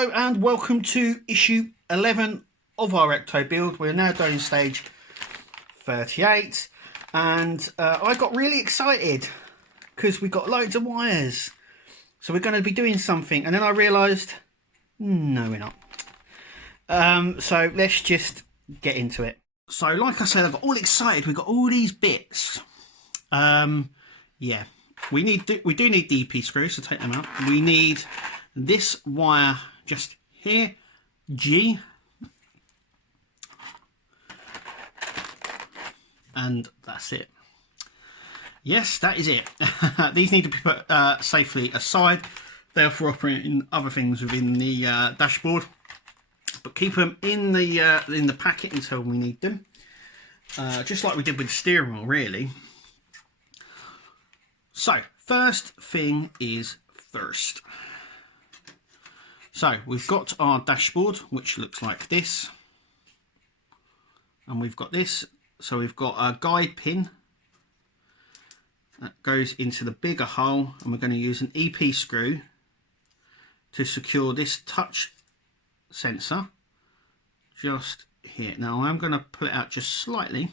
Hello and welcome to issue 11 of our Ecto build. We're now doing stage 38 and I got really excited because we got loads of wires. So we're going to be doing something, and then I realised, no we're not. So let's just get into it. So like I said, I got all excited. We got all these bits. Yeah, we do need the EP screws, so take them out. We need this wire just here, G, and that's it. Yes, that is it. These need to be put safely aside. They're for operating other things within the dashboard, but keep them in the packet until we need them, just like we did with the steering wheel, really. So first thing is first. So we've got our dashboard, which looks like this, and we've got this. So we've got a guide pin that goes into the bigger hole, and we're going to use an EP screw to secure this touch sensor just here. Now I'm going to pull it out just slightly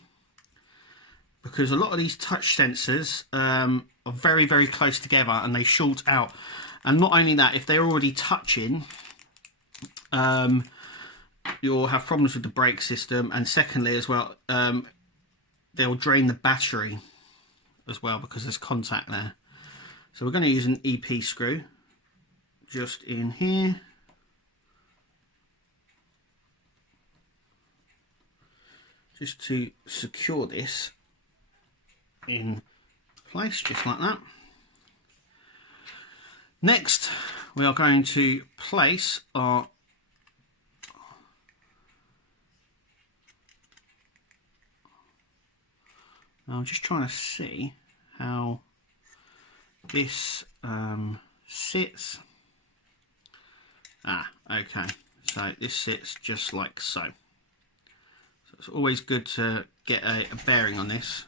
because a lot of these touch sensors are very, very close together and they short out. And not only that, if they're already touching, you'll have problems with the brake system, and secondly as well, they'll drain the battery as well because there's contact there. So we're going to use an EP screw just in here. Just to secure this in place, just like that. Next, we are going to place our I'm just trying to see how this sits. Okay, so this sits just like so. So it's always good to get a bearing on this.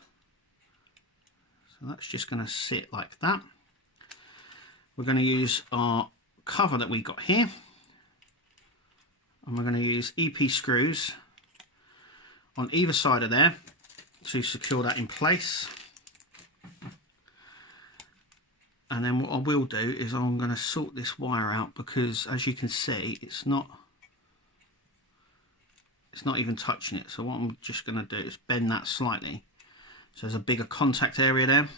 So that's just going to sit like that. We're going to use our cover that we got here, and we're going to use EP screws on either side of there to secure that in place. And then what I will do is I'm going to sort this wire out, because as you can see it's not even touching it. So what I'm just going to do is bend that slightly so there's a bigger contact area there.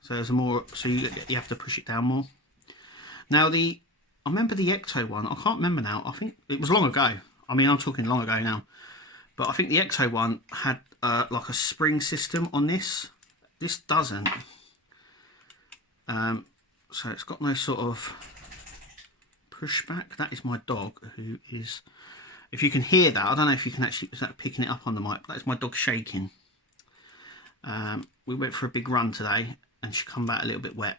So there's more, so you have to push it down more. Now I remember the ecto one, I can't remember now, I think it was long ago, I mean I'm talking long ago now, but I think the ecto one had like a spring system on this. This doesn't. So it's got no sort of pushback. That is my dog, who is, if you can hear that, I don't know if you can actually, is that picking it up on the mic, but that's my dog shaking. We went for a big run today and she come back a little bit wet,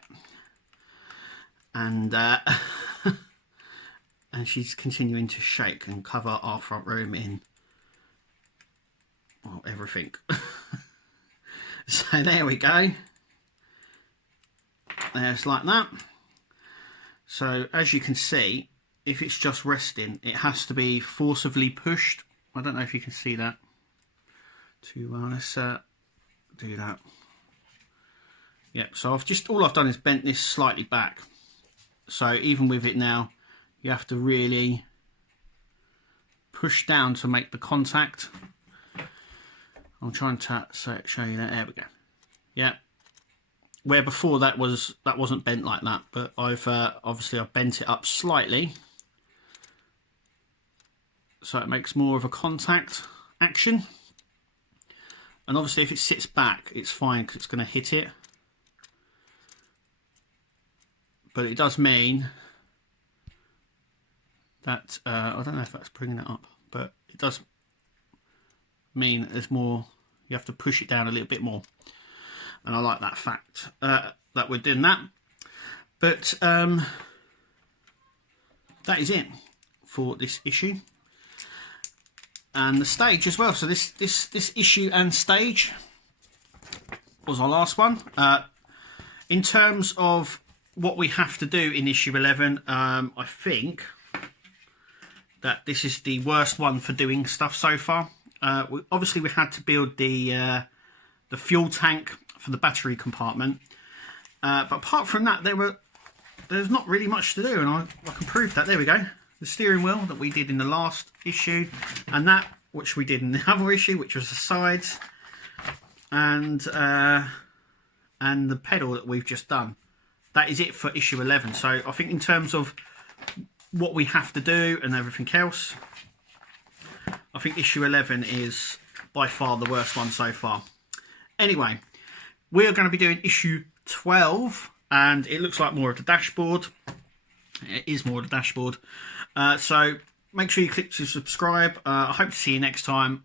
and and she's continuing to shake and cover our front room in, well, everything. So there we go. There's like that. So as you can see, if it's just resting, it has to be forcibly pushed. I don't know if you can see that. Let's do that. Yep, so all I've done is bent this slightly back. So even with it now, you have to really push down to make the contact. I'll try and show you that. There we go. Yeah, where before that wasn't bent like that, but obviously I've bent it up slightly so it makes more of a contact action. And obviously if it sits back, it's fine because it's going to hit it, but it does mean that I don't know if that's bringing it up, but it does mean that there's more, you have to push it down a little bit more, and I like that fact that we're doing that. But that is it for this issue and the stage as well. So this issue and stage was our last one. In terms of what we have to do in issue 11, I think that this is the worst one for doing stuff so far. Obviously we had to build the fuel tank for the battery compartment, but apart from that there's not really much to do, and I can prove that. There we go, the steering wheel that we did in the last issue, and that which we did in the other issue, which was the sides, and the pedal that we've just done. That is it for issue 11. So I think in terms of what we have to do and everything else, I think issue 11 is by far the worst one so far. Anyway, we are going to be doing issue 12, and it looks like more of the dashboard. It is more of the dashboard. So make sure you click to subscribe. I hope to see you next time.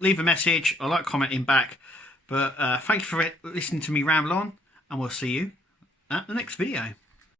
Leave a message. I like commenting back. But thank you for listening to me ramble on, and we'll see you at the next video.